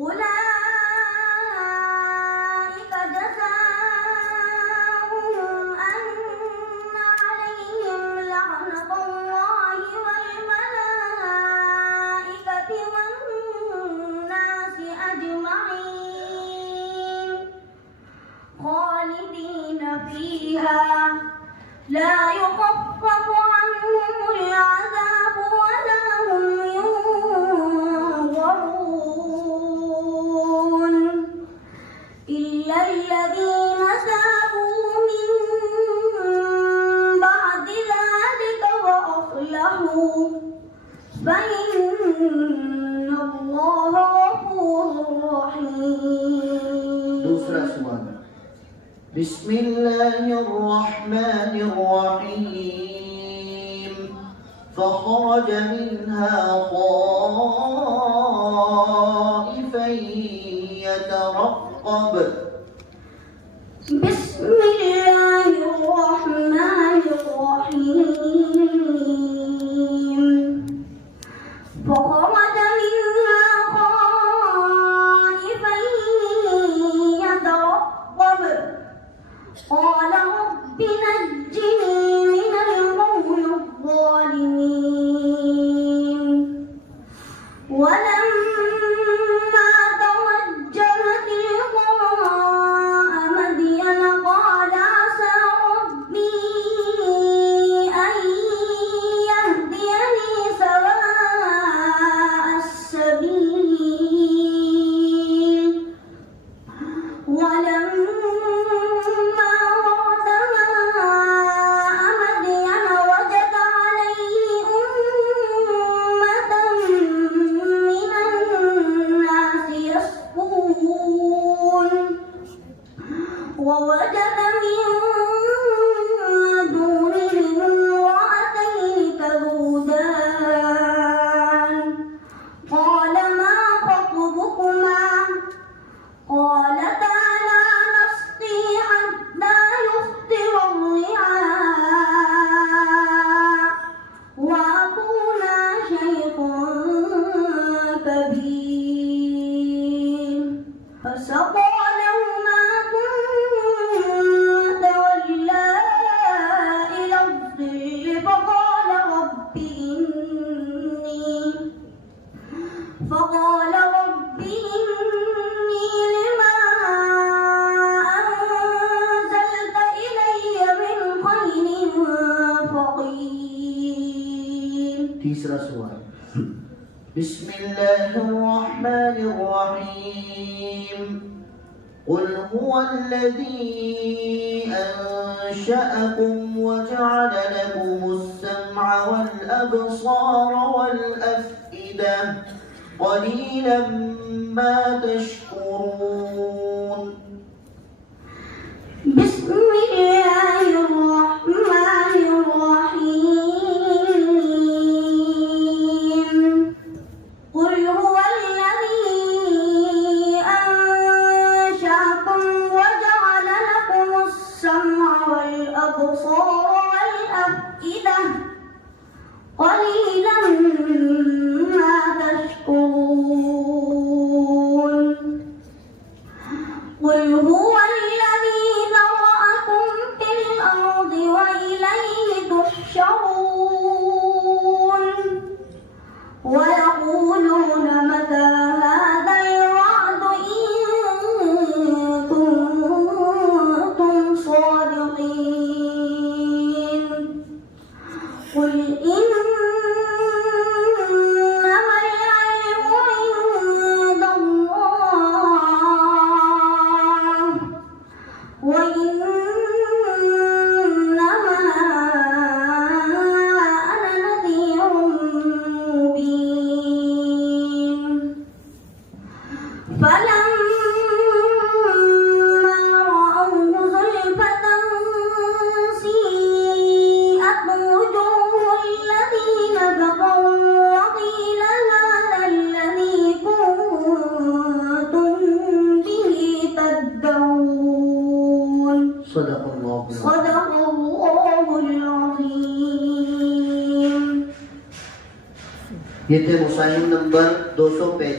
أولئك جزاؤهم أن عليهم لعنة الله والملائكة والناس أجمعين خالدين فيها لا يخفف عنهم العذاب ولا هم ينظرون إلا الذين تابوا من بعد ذلك وأصلحوا فإن الله غفور رحيم. दूसरा सवाल बिस्मिल्लाहिर्रहमानिर्रहीम फखरज मिन्हा खाइफन यतरक़ब बिस्मिल्लाहिर्रहमानिर्रहीम फखरज मिन्हा खाइफन यतरक़ब قال رب نجني من القوم الظالمين ولما توجه تلقاء مدين قال عسى ربي أن يهديني سواء السبيل ووجد من دونهم امرأتين تذودان قال ما خطبكما قالتا لا نسقي حتى يصدر الرعاء وأبونا شيخ كبير فسقى فقال رب إني لما أنزلت إلي من خير فقير. तीसरा सवाल बिस्मिल्लाहिर्रहमानिर्रहीम قل هو الذي أنشأكم وجعل لكم السمع والأبصار والأفئدة قليلا ما تشكرون. بسم الله الرحمن الرحيم قل هو الذي أنشأكم وجعل لكم السمع والأبصار والأفئدة قليلا ما تشكرون. قل هو الذي ذرأكم في الأرض وإليه تحشرون ويقولون متى هذا الوعد إن كنتم صادقين. قل إنما العلم عند الله وإنما أنا نذير مبين. فلما رأوه زلفة سيئت وجوه الذين كفروا وقيل هذا الذي كنتم به تدعون. صدق الله العظيم. ये थे मुसाहिब नंबर 235।